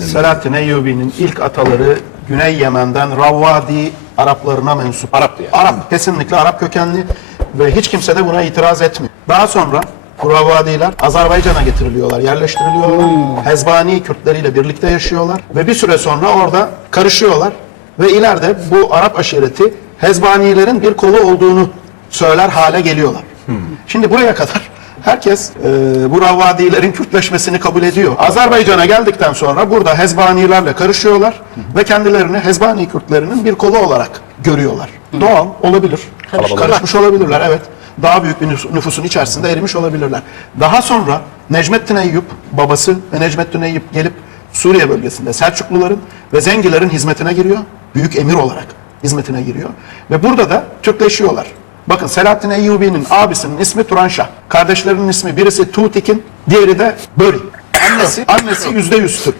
Selahattin Eyyubi'nin ilk ataları Güney Yemen'den Ravvadi Araplarına mensup. Arap'tı yani. Arap, kesinlikle Arap kökenli ve hiç kimse de buna itiraz etmiyor. Daha sonra bu Ravvadiler Azerbaycan'a getiriliyorlar, yerleştiriliyorlar. Hezbani Kürtleriyle birlikte yaşıyorlar ve bir süre sonra orada karışıyorlar ve ileride bu Arap aşireti Hezbanilerin bir kolu olduğunu söyler hale geliyorlar. Şimdi buraya kadar herkes e, bu Ravvadilerin Kürtleşmesini kabul ediyor. Azerbaycan'a geldikten sonra burada Hezbanilerle karışıyorlar ve kendilerini Hezbani Kürtlerinin bir kolu olarak görüyorlar. Doğal olabilir. Karışmış olabilirler evet. Daha büyük bir nüfus- nüfusun içerisinde erimiş olabilirler. Daha sonra Necmettin Eyyup babası ve Necmettin Eyyup gelip Suriye bölgesinde Selçukluların ve Zengilerin hizmetine giriyor. Büyük emir olarak hizmetine giriyor. Ve burada da Türkleşiyorlar. Bakın Selahattin Eyyubi'nin abisinin ismi Turanşah. Kardeşlerinin ismi birisi Tutik'in, diğeri de Böri. Annesi, annesi yüzde yüz Türk.